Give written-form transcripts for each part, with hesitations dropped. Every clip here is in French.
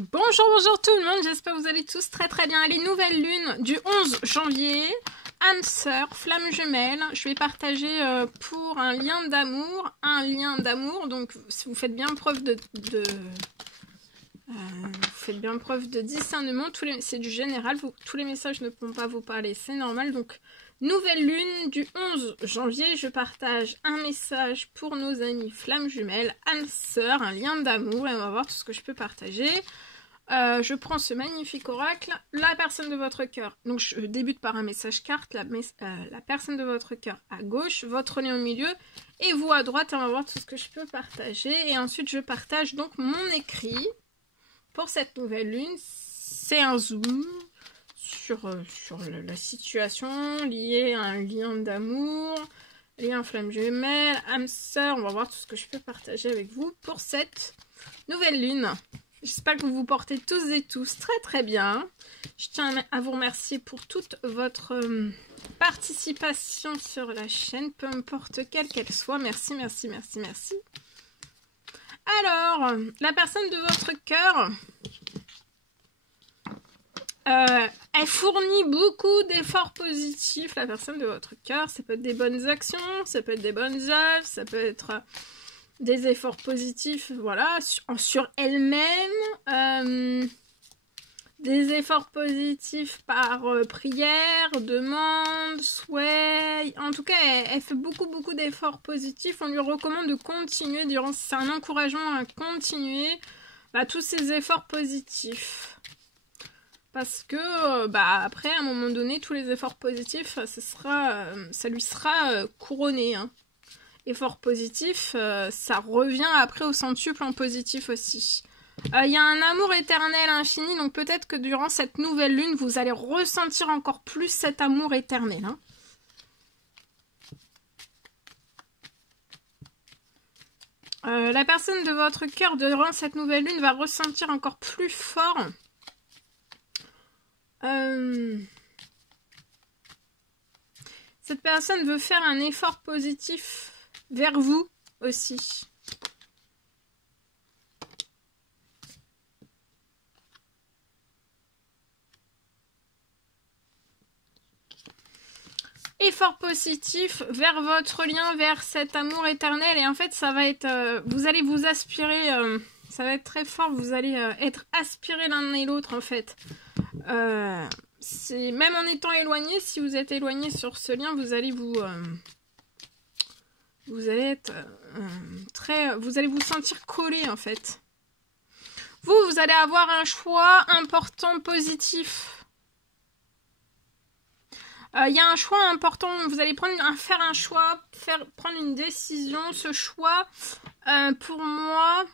Bonjour tout le monde, j'espère que vous allez tous très bien. Les nouvelles lunes du 11 janvier, âme sœur, flamme jumelle, je vais partager pour un lien d'amour, donc vous faites bien preuve de discernement, c'est du général, tous les messages ne pourront pas vous parler, c'est normal. Donc nouvelle lune du 11 janvier, je partage un message pour nos amis flammes jumelles, âme sœur, un lien d'amour, et on va voir tout ce que je peux partager. Je prends ce magnifique oracle, la personne de votre cœur. Donc je débute par un message carte, la personne de votre cœur à gauche, votre lien au milieu, et vous à droite, et on va voir tout ce que je peux partager. Et ensuite je partage donc mon écrit pour cette nouvelle lune. C'est un zoom sur la situation liée à un lien d'amour, lien flamme jumelle, âme sœur. On va voir tout ce que je peux partager avec vous pour cette nouvelle lune. J'espère que vous vous portez tous et tous très bien. Je tiens à vous remercier pour toute votre participation sur la chaîne, peu importe quelle qu'elle soit. Merci. Alors, la personne de votre cœur, elle fournit beaucoup d'efforts positifs. La personne de votre cœur, ça peut être des bonnes actions, ça peut être des bonnes œuvres, ça peut être des efforts positifs, voilà, sur elle-même, des efforts positifs par prière, demande, souhait. En tout cas, elle fait beaucoup d'efforts positifs. On lui recommande de continuer c'est un encouragement à continuer tous ces efforts positifs. Parce que, après, à un moment donné, tous les efforts positifs, ça lui sera couronné, hein. Effort positif, ça revient après au centuple en positif aussi. Il y a un amour éternel infini, donc peut-être que durant cette nouvelle lune, vous allez ressentir encore plus cet amour éternel, hein. La personne de votre cœur durant cette nouvelle lune va ressentir encore plus fort cette personne veut faire un effort positif vers vous aussi. Effort positif vers votre lien, vers cet amour éternel. Et en fait, ça va être... vous allez vous aspirer... ça va être très fort. Vous allez être aspirés l'un et l'autre, en fait. Même en étant éloigné, si vous êtes éloigné sur ce lien, vous allez vous allez être vous allez vous sentir collé, en fait. Vous allez avoir un choix important, positif. Il y a un choix important, vous allez faire un choix, prendre une décision. Ce choix, pour moi,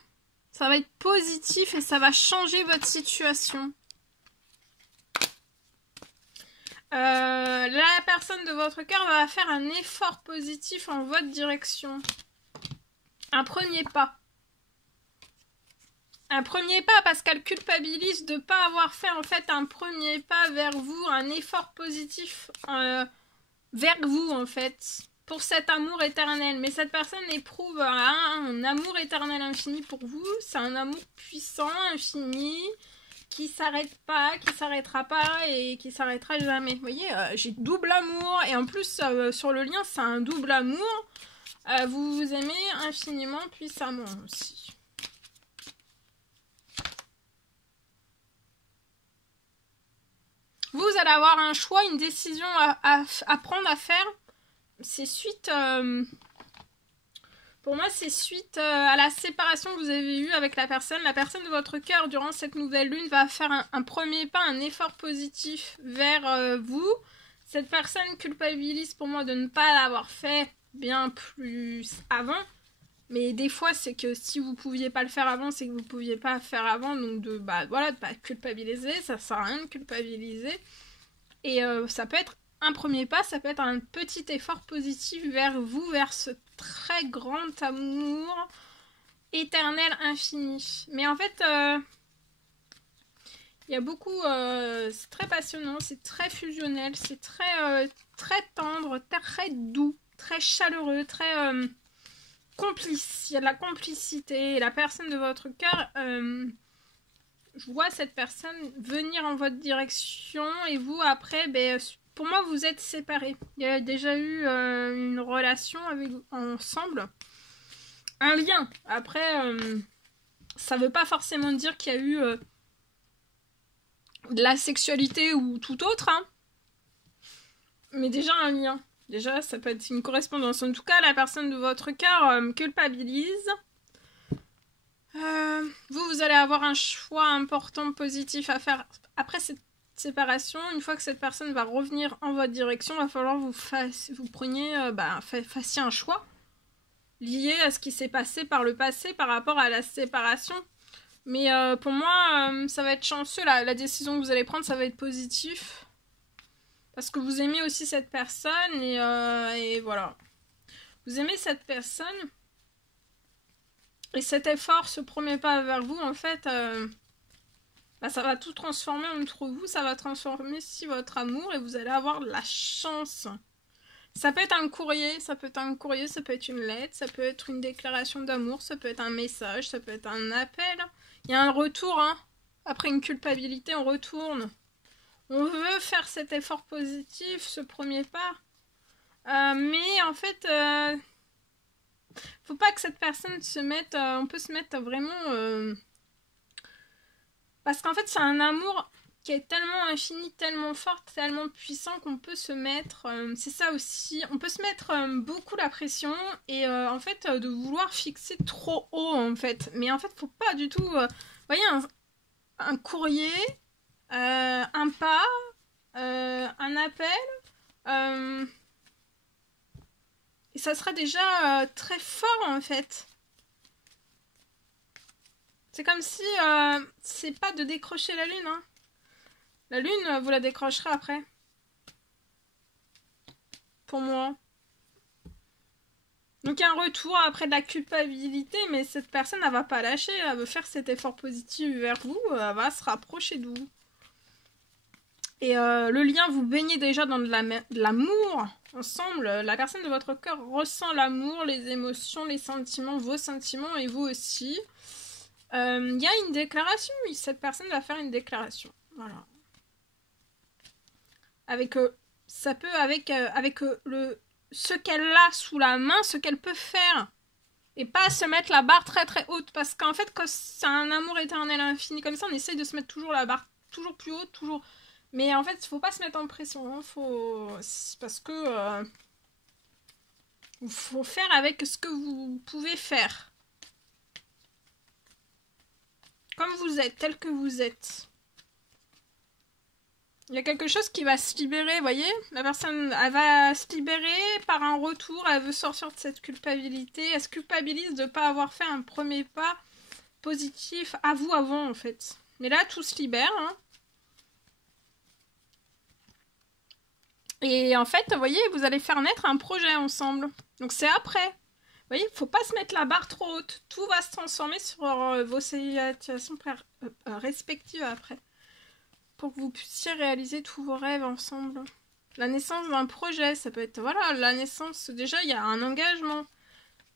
ça va être positif et ça va changer votre situation. La personne de votre cœur va faire un effort positif en votre direction. Un premier pas. Un premier pas parce qu'elle culpabilise de ne pas avoir fait en fait un premier pas vers vous, un effort positif vers vous en fait, pour cet amour éternel. Mais cette personne éprouve un amour éternel infini pour vous. C'est un amour puissant, infini, qui s'arrête pas, qui s'arrêtera pas et qui s'arrêtera jamais. Vous voyez, j'ai double amour et en plus sur le lien c'est un double amour. Vous vous aimez infiniment puissamment aussi. Vous allez avoir un choix, une décision à prendre, à faire. C'est suite... pour moi, c'est suite à la séparation que vous avez eue avec la personne. La personne de votre cœur, durant cette nouvelle lune, va faire un premier pas, un effort positif vers vous. Cette personne culpabilise pour moi de ne pas l'avoir fait bien plus avant. Mais des fois, c'est que si vous ne pouviez pas le faire avant, c'est que vous ne pouviez pas faire avant. Donc, de pas culpabiliser. Ça sert à rien de culpabiliser. Et ça peut être un premier pas, ça peut être un petit effort positif vers vous, vers ce très grand amour éternel, infini. Mais en fait, il y a beaucoup... c'est très passionnant, c'est très fusionnel, c'est très tendre, très doux, très chaleureux, très... complice, il y a de la complicité. Et la personne de votre cœur je vois cette personne venir en votre direction et vous, après, ben, pour moi, vous êtes séparés. Il y a déjà eu une relation ensemble. Un lien. Après, ça veut pas forcément dire qu'il y a eu de la sexualité ou tout autre, hein. Mais déjà un lien. Déjà, ça peut être une correspondance. En tout cas, la personne de votre cœur culpabilise. Vous allez avoir un choix important, positif à faire après cette séparation. Une fois que cette personne va revenir en votre direction, il va falloir que vous fassiez un choix lié à ce qui s'est passé par le passé par rapport à la séparation. Mais pour moi, ça va être chanceux. La décision que vous allez prendre, ça va être positif. Parce que vous aimez aussi cette personne et voilà. Vous aimez cette personne. Et cet effort, ce premier pas vers vous, en fait, ça va tout transformer entre vous. Ça va transformer aussi votre amour et vous allez avoir de la chance. Ça peut être un courrier, ça peut être une lettre, ça peut être une déclaration d'amour, ça peut être un message, ça peut être un appel. Il y a un retour, hein. Après une culpabilité, on retourne. On veut faire cet effort positif, ce premier pas. Mais en fait, faut pas que cette personne se mette... on peut se mettre vraiment... parce qu'en fait, c'est un amour qui est tellement infini, tellement fort, tellement puissant qu'on peut se mettre... c'est ça aussi. On peut se mettre beaucoup la pression et en fait, de vouloir fixer trop haut, en fait. Mais en fait, faut pas du tout... vous voyez, un courrier, un pas, un appel... et ça sera déjà très fort, en fait. C'est comme si c'est pas de décrocher la lune, hein. La lune, vous la décrocherez après. Pour moi. Donc il y a un retour après de la culpabilité, mais cette personne, elle va pas lâcher. Elle veut faire cet effort positif vers vous. Elle va se rapprocher de vous. Et le lien, vous baignez déjà dans de l'amour ensemble. La personne de votre cœur ressent l'amour, les émotions, les sentiments, vos sentiments et vous aussi. Il y a une déclaration. Cette personne va faire une déclaration. Voilà. Avec ce qu'elle a sous la main, ce qu'elle peut faire. Et pas se mettre la barre très très haute. Parce qu'en fait, quand c'est un amour éternel infini comme ça, on essaye de se mettre toujours la barre toujours plus haute, toujours... Mais en fait, il faut pas se mettre en pression. Hein. Parce que... faut faire avec ce que vous pouvez faire. Comme vous êtes, tel que vous êtes. Il y a quelque chose qui va se libérer, vous voyez. La personne, elle va se libérer par un retour. Elle veut sortir de cette culpabilité. Elle se culpabilise de ne pas avoir fait un premier pas positif à vous avant, en fait. Mais là, tout se libère, hein. Et en fait, vous voyez, vous allez faire naître un projet ensemble. Donc c'est après. Vous voyez, il ne faut pas se mettre la barre trop haute. Tout va se transformer sur vos situations respectives après. Pour que vous puissiez réaliser tous vos rêves ensemble. La naissance d'un projet, ça peut être, voilà, la naissance, déjà, il y a un engagement.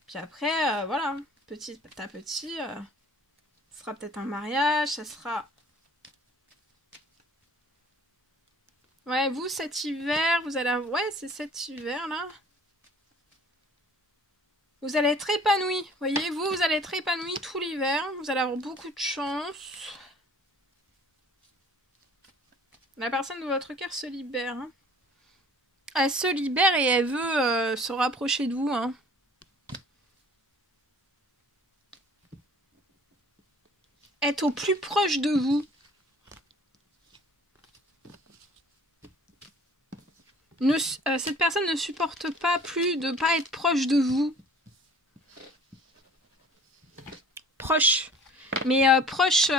Puis après, voilà, petit à petit, ce sera peut-être un mariage, ça sera... Ouais, vous, cet hiver, vous allez... Ouais, c'est cet hiver-là. Vous allez être épanoui. Vous voyez, vous allez être épanoui tout l'hiver. Vous allez avoir beaucoup de chance. La personne de votre cœur se libère. Hein. Elle se libère et elle veut se rapprocher de vous. Hein. Être au plus proche de vous. Cette personne ne supporte pas plus de ne pas être proche de vous. Proche. Mais proche...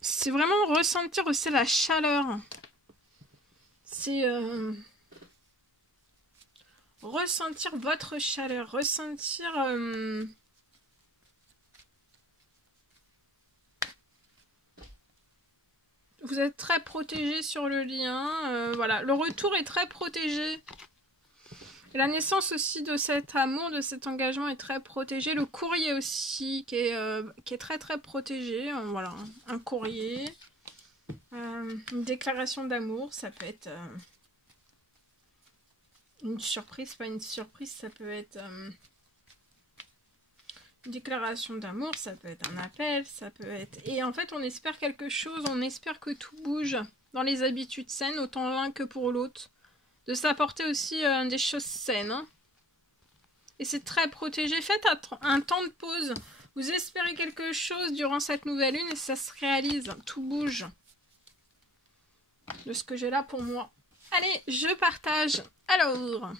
c'est vraiment ressentir aussi la chaleur. C'est ressentir votre chaleur. Ressentir... vous êtes très protégé sur le lien. Voilà, le retour est très protégé. Et la naissance aussi de cet amour, de cet engagement est très protégé. Le courrier aussi qui est très très protégé. Voilà, un courrier, une déclaration d'amour, ça peut être une surprise, pas une surprise, ça peut être une déclaration d'amour, ça peut être un appel, ça peut être... Et en fait, on espère quelque chose, on espère que tout bouge dans les habitudes saines, autant l'un que pour l'autre. De s'apporter aussi des choses saines. Hein. Et c'est très protégé. Faites un temps de pause. Vous espérez quelque chose durant cette nouvelle lune et ça se réalise. Tout bouge. De ce que j'ai là pour moi. Allez, je partage. Alors...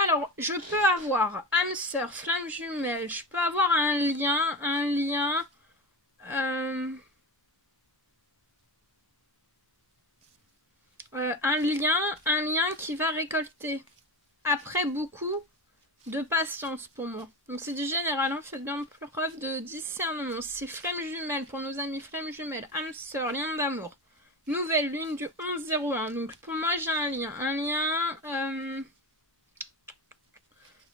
Alors, je peux avoir âme sœur, flamme jumelle, je peux avoir un lien, un lien qui va récolter. Après beaucoup de patience pour moi. Donc c'est du général, hein, faites bien preuve de discernement. C'est flamme jumelle pour nos amis flamme jumelle, âme sœur, lien d'amour. Nouvelle lune du 11-01. Donc pour moi j'ai un lien.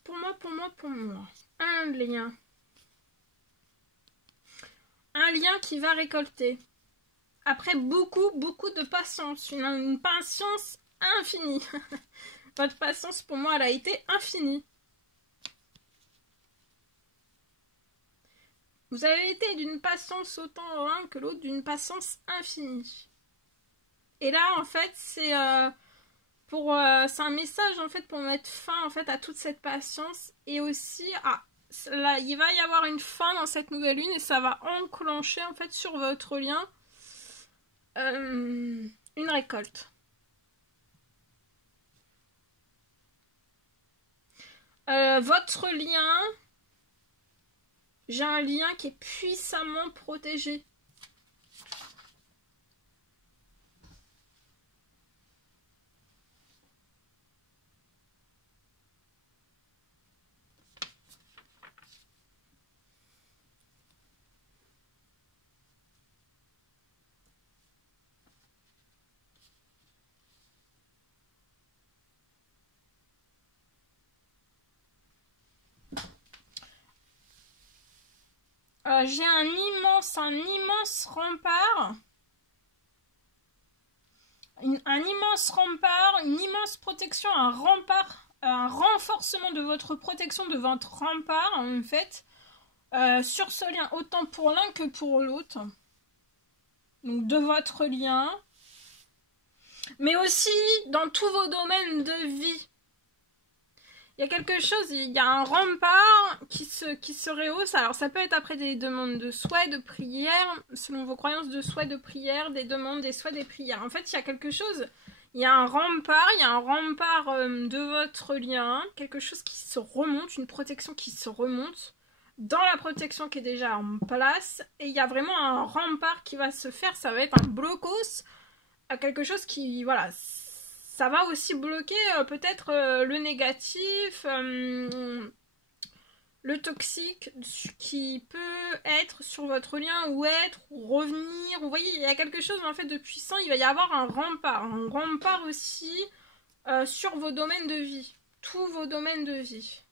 Pour moi. Un lien. Un lien qui va récolter. Après beaucoup de patience. Une patience infinie. Votre patience pour moi elle a été infinie. Vous avez été d'une patience autant l'un que l'autre, d'une patience infinie. Et là en fait c'est... c'est un message en fait pour mettre fin en fait à toute cette patience et aussi là, il va y avoir une fin dans cette nouvelle lune et ça va enclencher en fait sur votre lien une récolte. Votre lien, j'ai un lien qui est puissamment protégé. J'ai un immense rempart. Un immense rempart, une immense protection, un rempart, un renforcement de votre protection, de votre rempart, en fait, sur ce lien, autant pour l'un que pour l'autre. Donc, de votre lien. Mais aussi dans tous vos domaines de vie. Il y a quelque chose, il y a un rempart qui se rehausse. Alors ça peut être après des demandes de souhait, de prière, selon vos croyances de souhait, de prière, des demandes, des souhaits, des prières. En fait, il y a quelque chose, il y a un rempart de votre lien, quelque chose qui se remonte, une protection qui se remonte dans la protection qui est déjà en place. Et il y a vraiment un rempart qui va se faire, ça va être un blocos à quelque chose qui, voilà... Ça va aussi bloquer peut-être le négatif, le toxique qui peut être sur votre lien ou revenir. Vous voyez, il y a quelque chose en fait de puissant. Il va y avoir un rempart aussi sur vos domaines de vie, tous vos domaines de vie.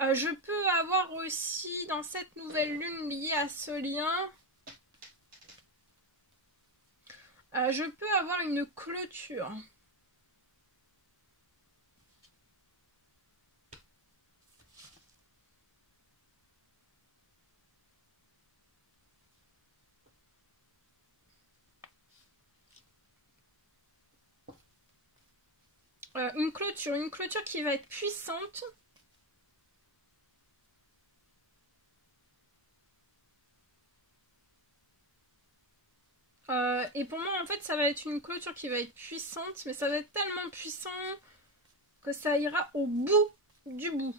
Je peux avoir aussi dans cette nouvelle lune liée à ce lien... je peux avoir une clôture. Une clôture qui va être puissante. Et pour moi, en fait, ça va être une clôture qui va être puissante, mais ça va être tellement puissant que ça ira au bout du bout.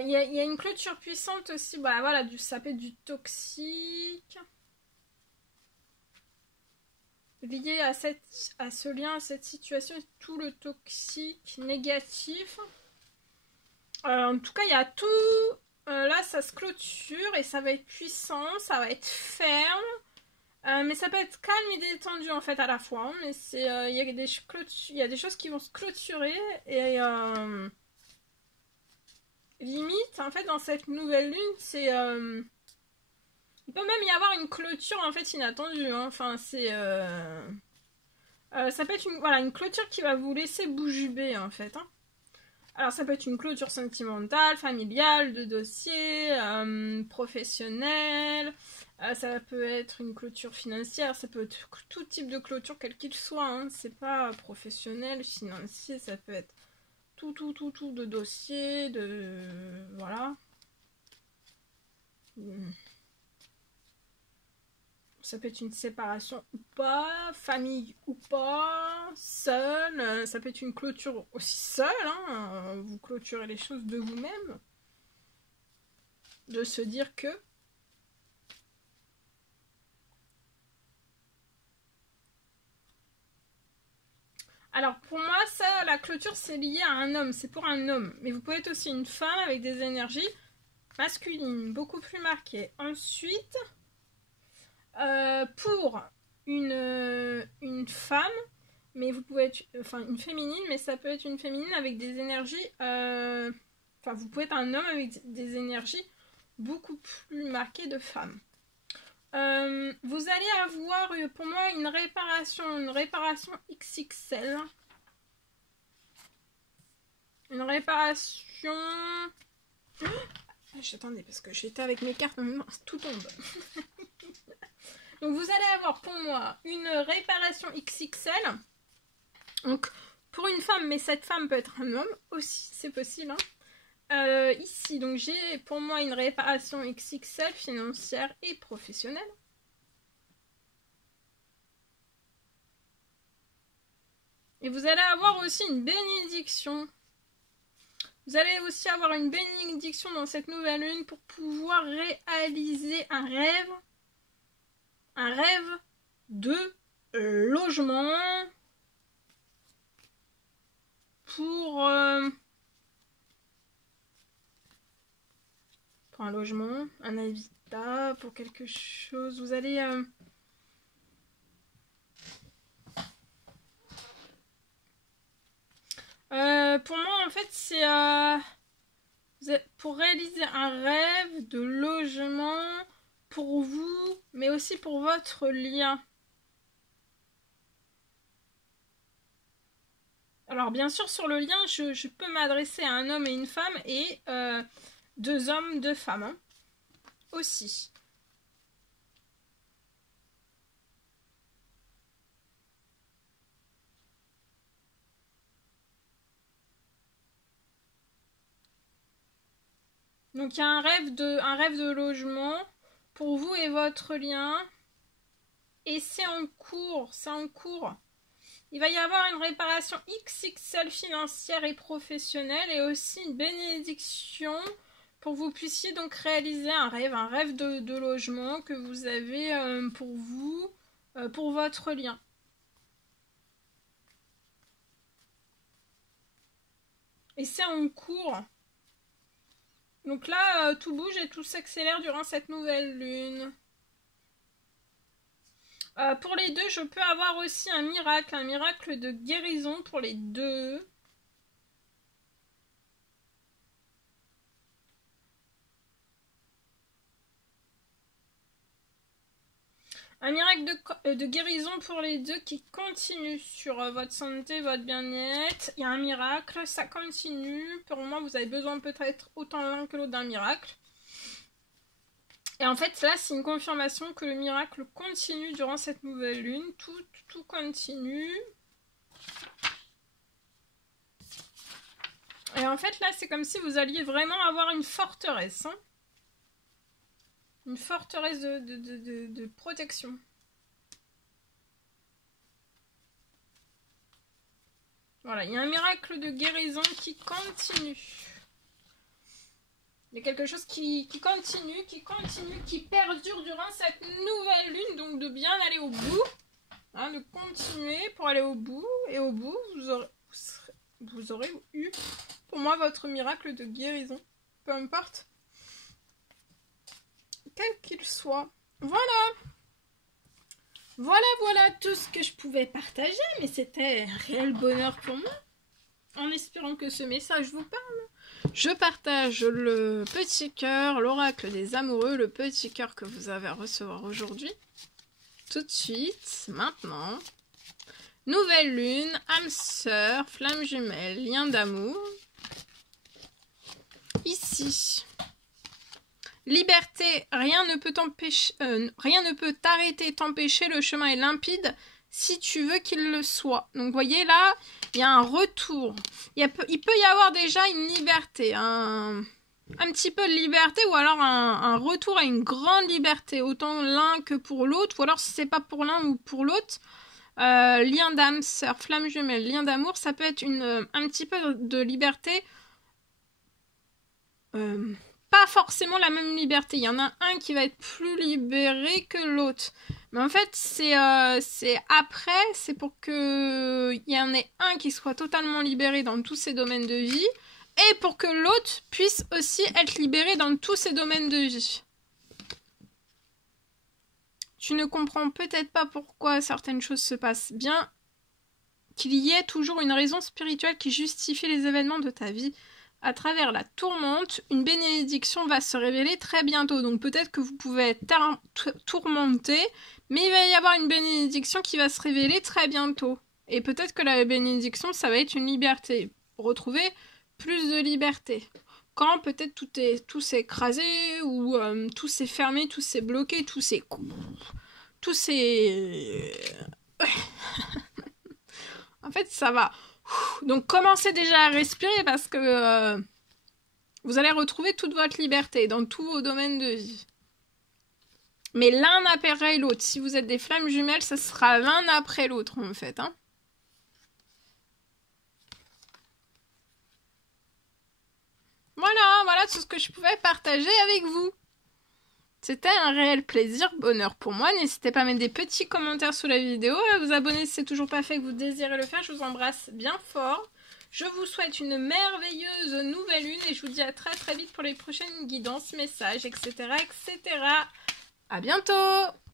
Il y a une clôture puissante aussi. Bah voilà, ça peut être du toxique. Lié à ce lien, à cette situation, tout le toxique négatif. En tout cas, il y a tout. Là, ça se clôture et ça va être puissant, ça va être ferme. Mais ça peut être calme et détendu en fait à la fois. Hein, mais il y a des choses qui vont se clôturer et limite en fait dans cette nouvelle lune, c'est il peut même y avoir une clôture en fait inattendue. Hein. Enfin c'est ça peut être une clôture qui va vous laisser bouche bée en fait. Hein. Alors ça peut être une clôture sentimentale, familiale, de dossier, professionnelle. Ça peut être une clôture financière, ça peut être tout type de clôture, quel qu'il soit. Hein. C'est pas professionnel, financier, ça peut être tout de dossier, voilà. Ça peut être une séparation ou pas, famille ou pas, seul. Ça peut être une clôture aussi seule. Hein. Vous clôturez les choses de vous-même. De se dire que... Alors pour moi, ça, la clôture, c'est lié à un homme. C'est pour un homme. Mais vous pouvez être aussi une femme avec des énergies masculines, beaucoup plus marquées. Ensuite... pour une femme, mais vous pouvez être une féminine, mais ça peut être une féminine avec des énergies vous pouvez être un homme avec des énergies beaucoup plus marquées de femme. Vous allez avoir pour moi une réparation XXL, une réparation... J'attendais parce que j'étais avec mes cartes, tout tombe. Donc vous allez avoir pour moi une réparation XXL. Donc pour une femme, mais cette femme peut être un homme aussi, c'est possible. Hein. Ici, donc j'ai pour moi une réparation XXL financière et professionnelle. Et vous allez avoir aussi une bénédiction. Vous allez aussi avoir une bénédiction dans cette nouvelle lune pour pouvoir réaliser un rêve de logement pour un logement, un habitat, pour quelque chose. Vous allez pour moi en fait c'est pour réaliser un rêve de logement pour vous, mais aussi pour votre lien. Alors bien sûr sur le lien, je peux m'adresser à un homme et une femme et 2 hommes, 2 femmes hein, aussi. Donc il y a un rêve de logement pour vous et votre lien. Et c'est en cours. Il va y avoir une réparation XXL financière et professionnelle et aussi une bénédiction pour que vous puissiez donc réaliser un rêve de logement que vous avez pour vous, pour votre lien. Et c'est en cours. Donc là, tout bouge et tout s'accélère durant cette nouvelle lune. Pour les 2, je peux avoir aussi un miracle de guérison pour les 2. Un miracle de guérison pour les 2 qui continue sur votre santé, votre bien-être. Il y a un miracle, ça continue. Pour moi, vous avez besoin peut-être autant l'un que l'autre d'un miracle. Et en fait, là, c'est une confirmation que le miracle continue durant cette nouvelle lune. Tout continue. Et en fait, là, c'est comme si vous alliez vraiment avoir une forteresse. Hein, une forteresse de protection. Voilà, il y a un miracle de guérison qui continue. Il y a quelque chose qui continue, qui perdure durant cette nouvelle lune. Donc de bien aller au bout. Hein, de continuer pour aller au bout. Et au bout, vous aurez eu, pour moi, votre miracle de guérison. Peu importe. Quel qu'il soit. Voilà. Voilà tout ce que je pouvais partager. Mais c'était un réel bonheur pour moi. En espérant que ce message vous parle. Je partage le petit cœur, l'oracle des amoureux, le petit cœur que vous avez à recevoir aujourd'hui. Tout de suite, maintenant. Nouvelle lune, âme sœur, flamme jumelle, lien d'amour. Ici. Liberté, rien ne peut t'empêcher, rien ne peut t'arrêter, t'empêcher, le chemin est limpide si tu veux qu'il le soit. Donc, vous voyez là, il y a un retour. Il peut y avoir déjà une liberté, un petit peu de liberté, ou alors un retour à une grande liberté, autant l'un que pour l'autre, ou alors si c'est pas pour l'un ou pour l'autre. Lien d'âme, sœur, flamme jumelle, lien d'amour, ça peut être un petit peu de liberté. Pas forcément la même liberté. Il y en a un qui va être plus libéré que l'autre. Mais en fait, c'est après, c'est pour que il y en ait un qui soit totalement libéré dans tous ses domaines de vie, et pour que l'autre puisse aussi être libéré dans tous ses domaines de vie. Tu ne comprends peut-être pas pourquoi certaines choses se passent bien, qu'il y ait toujours une raison spirituelle qui justifie les événements de ta vie. À travers la tourmente, une bénédiction va se révéler très bientôt. Donc peut-être que vous pouvez être tourmenté, mais il va y avoir une bénédiction qui va se révéler très bientôt. Et peut-être que la bénédiction, ça va être une liberté. Retrouver plus de liberté. Quand peut-être tout s'est écrasé, ou tout s'est fermé, tout s'est bloqué, tout s'est... En fait, ça va... Donc commencez déjà à respirer parce que vous allez retrouver toute votre liberté dans tous vos domaines de vie. Mais l'un après l'autre. Si vous êtes des flammes jumelles, ça sera l'un après l'autre en fait. Hein. Voilà tout ce que je pouvais partager avec vous. C'était un réel plaisir, bonheur pour moi. N'hésitez pas à mettre des petits commentaires sous la vidéo, à vous abonner si c'est toujours pas fait et que vous désirez le faire. Je vous embrasse bien fort. Je vous souhaite une merveilleuse nouvelle lune et je vous dis à très très vite pour les prochaines guidances, messages, etc. etc. À bientôt!